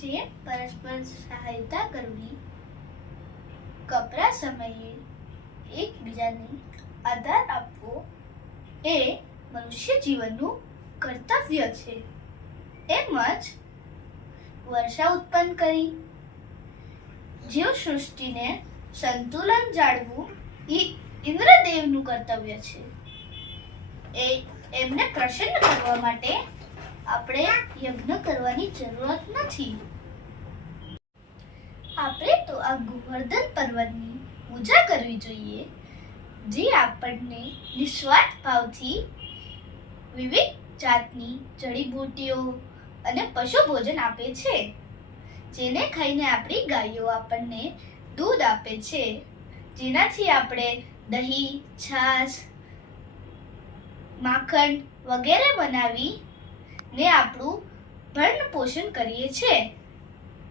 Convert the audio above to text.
જે પરસ્પર સહાયતા કરવી, કપરા સમયે એકબીજાને આધાર આપવો એ મનુષ્ય જીવનનું કર્તવ્ય છે. તેમજ વર્ષા ઉત્પન્ન કરી જીવસૃષ્ટિને સંતુલન જાળવવું એ ઇન્દ્રદેવનું કર્તવ્ય છે. એમને પ્રસન્ન કરવા માટે આપણે યજ્ઞ કરવાની જરૂરત નથી. આપણે તો આ ગોવર્ધન પર્વતની પૂજા કરવી જોઈએ, જે આપણને નિસ્વાર્થ ભાવથી વિવિધ જાતની જડીબુટ્ટીઓ અને પશુ ભોજન આપે છે, જેને ખાઈને આપણી ગાયો આપણને દૂધ આપે છે, જેનાથી આપણે દહીં, છાશ, માખણ વગેરે બનાવી ને આપણું ભરણ પોષણ કરીએ છીએ.